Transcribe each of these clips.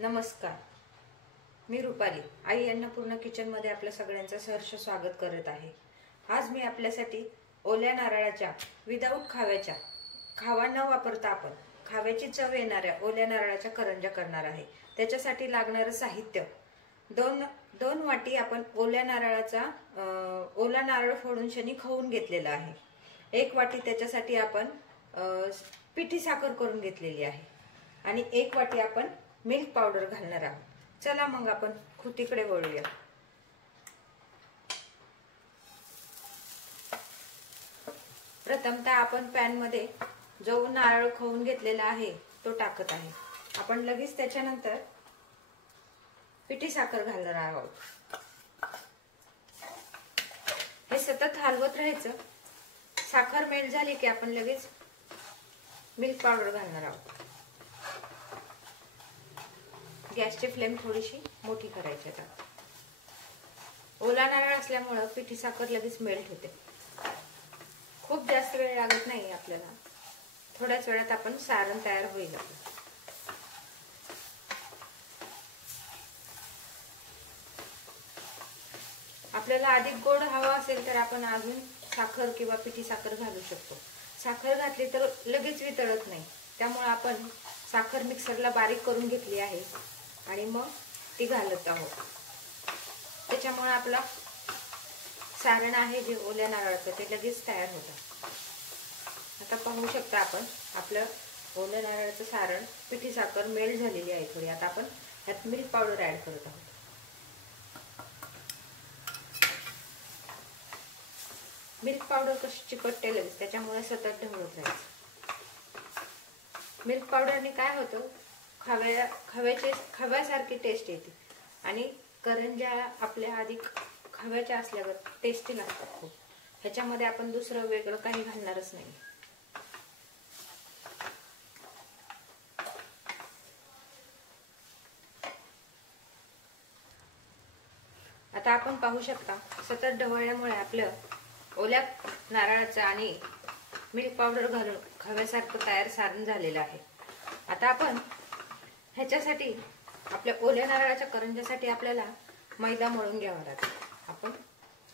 नमस्कार, मी रुपाली आई अन्नपूर्णा किचनमध्ये आपल्या सगळ्यांचं सहर्ष स्वागत करत आहे। आज मी आपल्यासाठी ओल्या नारळाच्या विदाऊट खावा न वापरता आपण खाव्याची चव येणाऱ्या ओल्या नारळाच्या करंज्या करणार आहे। त्याच्यासाठी लागणारे साहित्य दोन वाटी आपण ओल्या नारळाचा ओला नारळ फोडून शनी खवून घेतलेला आहे। 1 वाटी त्याच्यासाठी आपण पिठी साखर करून घेतलेली आहे आणि 1 वाटी आपण मिल्क पावडर घालणार आहोत। चला मग आपण कृतीकडे वळूया। प्रथमतः आपण पॅन मध्ये जो नारळ खवून घेतलेला आहे तो टाकत आहे। आपण लगेच त्याच्यानंतर पिठी साखर घालणार आहोत। हे सतत हलवत राहायचं। साखर मेल्ट झाली की आपण लगेच मिल्क पावडर घालणार आहोत। गॅसची फ्लेम थोडीशी मोठी करायची आहे। ओला नारळ असल्यामुळे पिठी साखर लगेच मेल्ट होते। खूप जास्त वेळ लागत नाही आपल्याला। थोड्याच वेळात आपण सारण तयार होईल। आपल्याला अधिक गोड हवा असेल तर आपण अजून साखर किंवा पिठी साखर घालू शकतो। साखर घातली तर लगेच वितळत नाही, त्यामुळे आपण साखर मिक्सरला बारीक करून घेतली आहे आणि मग ती घालत आहोत। त्याच्यामुळे आपला सारण आहे जे ओल्या नारळाचं ते लगेच तयार होतं। आता पाहू शकता आपण आपलं ओल्या नारळाचं सारण पिठी साखर मेल्ट झालेली आहे थोडी। आता आपण यात मिल्क पावडर ऍड करत आहोत। मिल्क पावडर कशी चिकटते लगेच, त्याच्यामुळे सतत ढवळत जायचं। मिल्क पावडरने काय होतं, खव्यासारखी टेस्ट येते आणि करंज्या आपल्या अधिक खव्याच्या असल्यावर टेस्टी लागतात खूप। ह्याच्यामध्ये आपण दुसरं वेगळं काही घालणारच नाही। आता आपण पाहू शकता सतत ढवळल्यामुळे आपलं ओल्या नारळाचं आणि मिल्क पावडर घालून खव्यासारखं तयार सारण झालेलं आहे। आता आपण ह्याच्यासाठी आपल्या ओल्या नारळाच्या करंज्यासाठी आपल्याला मैदा मळून घ्यावा लागेल। आपण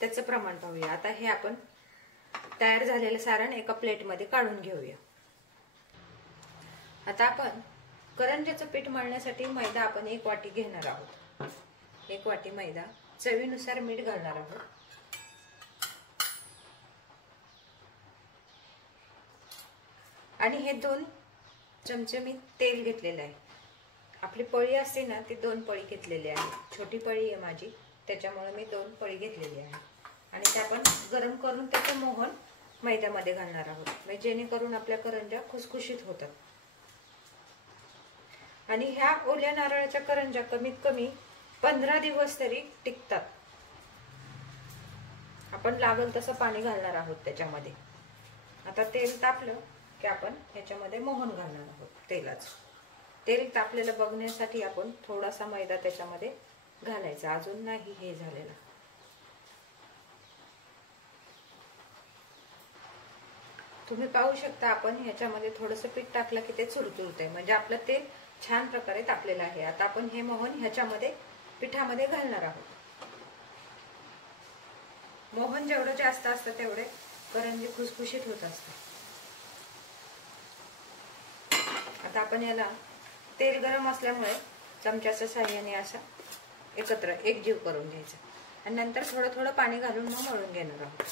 त्याचं प्रमाण पाहूया। आता हे आपण तयार झालेलं सारण एका प्लेटमध्ये काढून घेऊया। आता आपण करंज्याचं पीठ मळण्यासाठी मैदा आपण 1 वाटी घेणार आहोत। 1 वाटी मैदा, चवीनुसार मीठ घालणार आहोत आणि हे 2 चमचे मी तेल घेतलेलं आहे। आपली पळी असते ना, ती 2 पळी घेतलेली आहे। छोटी पळी आहे माझी, त्याच्यामुळे मी 2 पळी घेतलेली आहे आणि ते आपण गरम करून त्याचं मोहन मैद्यामध्ये घालणार आहोत, म्हणजे जेणेकरून आपल्या करंज्या खुसखुशीत होतात। आणि ह्या ओल्या नारळाच्या करंज्या कमीत कमी 15 दिवस तरी टिकतात। आपण लागल तसं पाणी घालणार आहोत त्याच्यामध्ये। आता तेल तापलं की आपण ह्याच्यामध्ये मोहन घालणार आहोत। तेल तापलेलं बघण्यासाठी आपण थोडासा मैदा त्याच्यामध्ये घालायचा, अजून नाही हे झालेला। तुम्ही पाहू शकता आपण ह्याच्यामध्ये थोडंसं पीठ टाकलं की ते चुरचुरतंय, म्हणजे आपलं तेल छान प्रकारे तापलेलं आहे। आता आपण हे मोहन ह्याच्यामध्ये पिठामध्ये घालणार आहोत। मोहन जेवढं जास्त असतं तेवढे करंजी खुसखुशीत होत असतात। आता आपण याला तेल गरम असल्यामुळे चमच्याच्या साहाय्याने असं एकत्र एकजीव करून घ्यायचं आणि नंतर थोडं थोडं पाणी घालून मग मळून घेणार आहोत।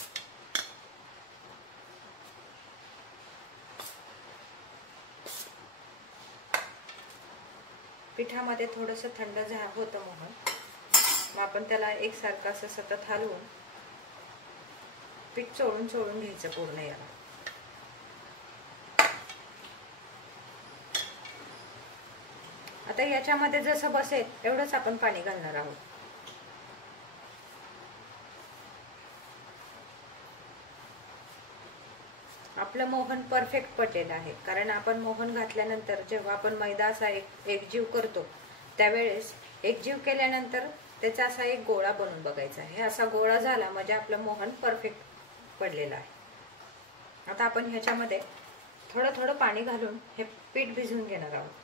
पिठामध्ये थोडंसं थंड होतं मोहन, मग आपण त्याला एकसारखं असं सतत हलवून पीठ चोळून घ्यायचं पूर्ण याला। आता याच्यामध्ये जसं बसेल एवढंच आपण पाणी घालणार आहोत। आपलं मोहन परफेक्ट पडलेलं आहे, कारण आपण मोहन घातल्यानंतर जेव्हा आपण मैदा असा एकजीव करतो त्यावेळेस एकजीव केल्यानंतर त्याचा असा एक गोळा बनवून बघायचा। हे असा गोळा झाला म्हणजे आपलं मोहन परफेक्ट पडलेलं आहे। आता आपण ह्याच्यामध्ये थोडं थोडं पाणी घालून हे पीठ भिजवून घेणार आहोत।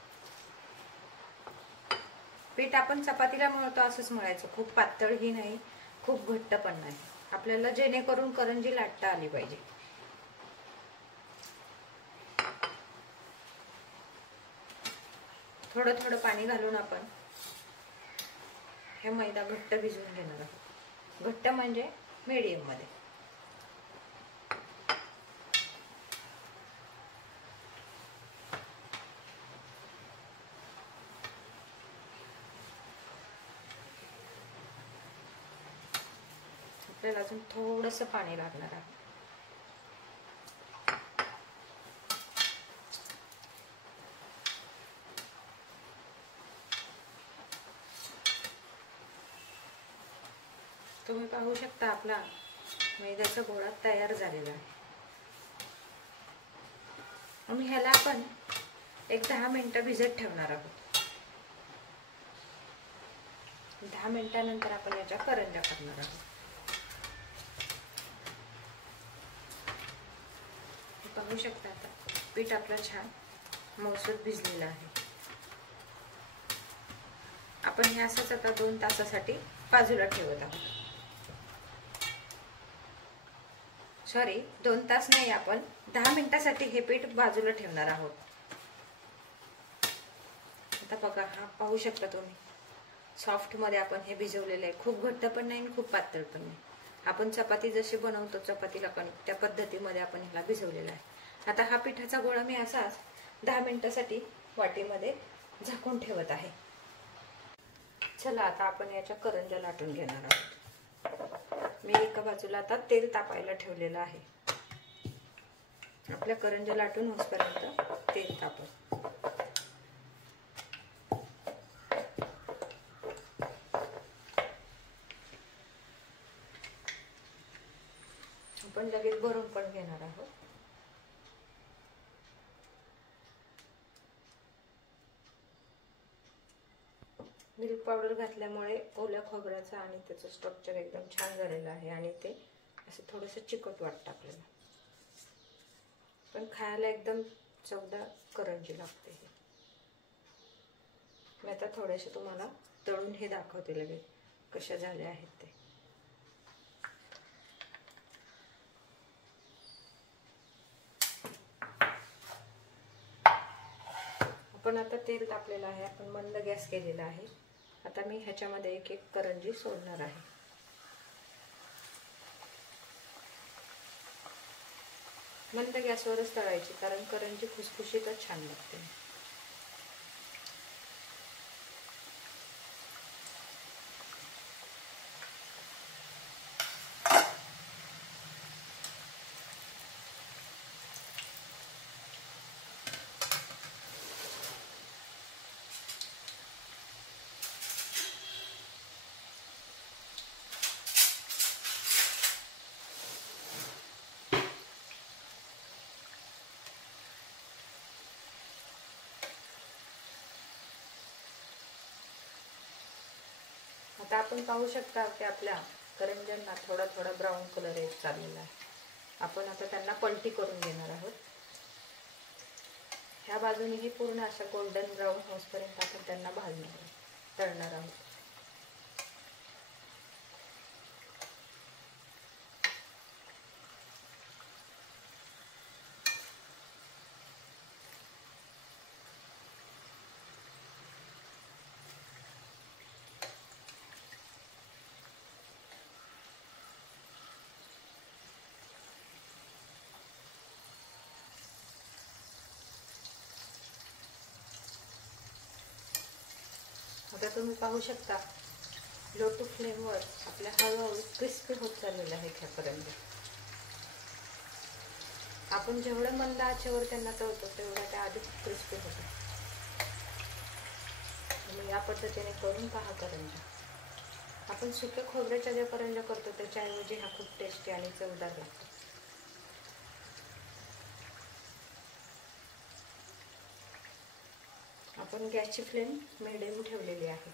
पीठ आपण चपातीला मळतो असंच मळायचं, खूप पातळही नाही खूप घट्ट पण नाही, आपल्याला जेणेकरून करंजी लाटता आली पाहिजे. थोडं थोडं पाणी घालून आपण हे मैदा घट्ट भिजवून घेणार आहोत. घट्ट म्हणजे मीडियम मध्ये. आपल्याला अजून थोडंसं पाणी लागणार आहे. तुम्ही पाहू शकता आपला मैद्याचा गोळा तयार झालेला आहे. आणि ह्याला आपण एक 10 मिनिटं भिजत ठेवणार आहोत. 10 मिनिटानंतर आपण याच्या करंज्या करणार आहोत. पाहू शकता आता पीठ आपलं छान मऊसूत भिजलेलं आहे. आपण हे असंच आता 2 तासासाठी बाजूला ठेवत आहोत. सॉरी 2 तास नाही, आपण 10 मिनिटासाठी हे पीठ बाजूला ठेवणार आहोत. आता बघा, हा पाहू शकता तुम्ही सॉफ्ट मध्ये आपण हे भिजवलेलं आहे. खूप घट्ट पण नाही खूप पातळ पण नाही. आपण चपाती जशी बनवतो चपातीला कणिक त्या पद्धतीमध्ये आपण ह्याला भिजवलेला आहे. आता हा पिठाचा गोळा मी असाच 10 मिनिटासाठी वाटीमध्ये झाकून ठेवत आहे. चला आता आपण याच्या करंज्या लाटून घेणार आहोत. मी एका बाजूला आता तेल तापायला ठेवलेलं आहे. आपल्या करंज्या लाटून होईपर्यंत तेल तापव. आपण लगेच भरून पण घेणार आहोत. मिल्क पावडर घातल्यामुळे ओल्या खोबऱ्याचं आणि त्याचं स्ट्रक्चर एकदम छान झालेलं आहे आणि ते असं थोडंसं चिकट वाटतं आपल्याला, पण खायला एकदम चवदार करंजी लागते. मी आता थोडेसे तुम्हाला तळून हे दाखवते लगेच कशा झाले आहेत ते. आपण आता तेल तापलेलं आहे, आपण मंद गॅस केलेला आहे. आता मी ह्याच्यामध्ये एक एक करंजी सोडणार आहे. मंद गॅसवरच तळायची, कारण करंजी खुसखुशीतच छान लागते. आता आपण पाहू शकता की आपल्या करंज्यांना थोडा थोडा ब्राऊन कलर येत चाललेला आहे. आपण आता त्यांना पलटी करून घेणार आहोत. ह्या बाजूनेही पूर्ण अशा गोल्डन ब्राऊन होईपर्यंत आपण त्यांना तळणार आहोत. आता तुम्ही पाहू शकता लो टू फ्लेमवर आपल्या हळूहळू क्रिस्पी होत चाललेलं आहे ह्यापर्यंत. आपण जेवढं मंद आचेवर त्यांना तळतो तेवढं त्या अधिक क्रिस्पी होतं. या पद्धतीने करून पहा करंज्या. आपण सुक्या खोबऱ्याच्या ज्या करंज्या करतो त्याच्याऐवजी हा खूप टेस्टी आणि चवदार लागतो. आपण गॅसची फ्लेम मिडियम ठेवलेली आहे.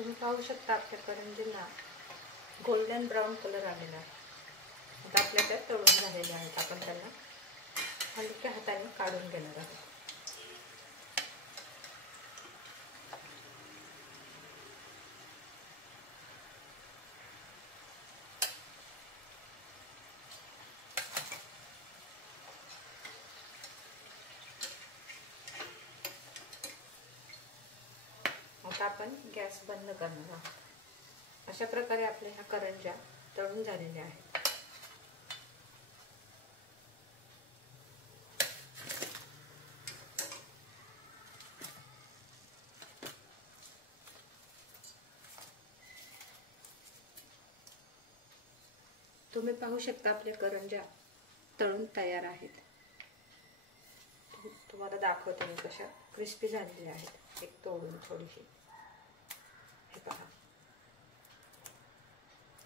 तुम्ही पाहू शकता आपल्या करंजीला गोल्डन ब्राऊन कलर आलेला आहे. आता आपल्या त्या तळून झालेले आहेत. आपण त्यांना हलक्या हाताने काढून घेणार आहोत. आता आपण गॅस बंद करणार आहोत. अशा प्रकारे आपल्या ह्या करंज्या तळून झालेल्या आहेत. तुम्ही पाहू शकता आपल्या करंज्या तळून तयार आहेत. तुम्हाला दाखवते मी कशा क्रिस्पी झालेल्या आहेत. एक तोडून थोडीशी हे पहा,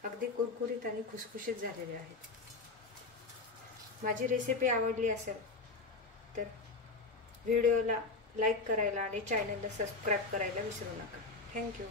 अगदी कुरकुरीत आणि खुसखुशीत झालेले आहेत. माझी रेसिपी आवडली असेल तर व्हिडिओला लाईक करायला आणि चॅनलला सबस्क्राईब करायला विसरू नका. थँक्यू.